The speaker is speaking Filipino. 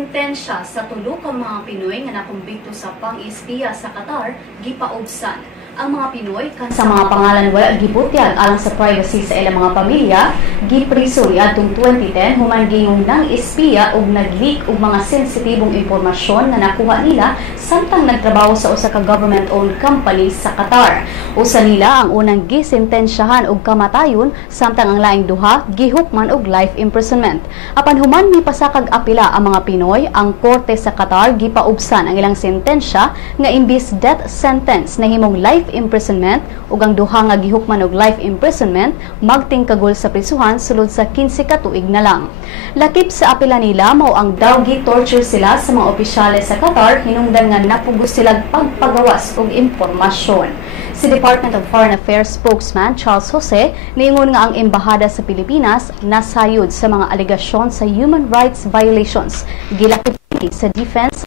sentensya sa tulo ka mga Pinoy nga nakumbikto sa pang-espiya sa Qatar gipaubsan. Ang mga Pinoy sa mga pangalan wala gibutyag alang sa privacy sa ilang mga pamilya gipriso niadtong 2010 human gingong nang espiya ug nag-leak og mga sensitibong impormasyon na nakuha nila samtang nagtrabaho sa usa ka government-owned company sa Qatar. Usa nila ang unang gisentensyahan og kamatayon samtang ang laing duha gihukman og life imprisonment. Apan human mipasakag apila ang mga Pinoy, ang korte sa Qatar gipaubsan ang ilang sentensya nga imbis death sentence na himong life imprisonment ug ang duha nga gihukman og life imprisonment magtingkagol sa prisuhan sulod sa 15 ka tuig na lang. Lakip sa apila nila mao ang daw gi-torture sila sa mga opisyales sa Qatar hinungdan nga napugos sila pagpagawas og impormasyon. Si Department of Foreign Affairs spokesman Charles Jose niingon nga ang embahada sa Pilipinas nasayod sa mga alegasyon sa human rights violations. Gilakip sa defense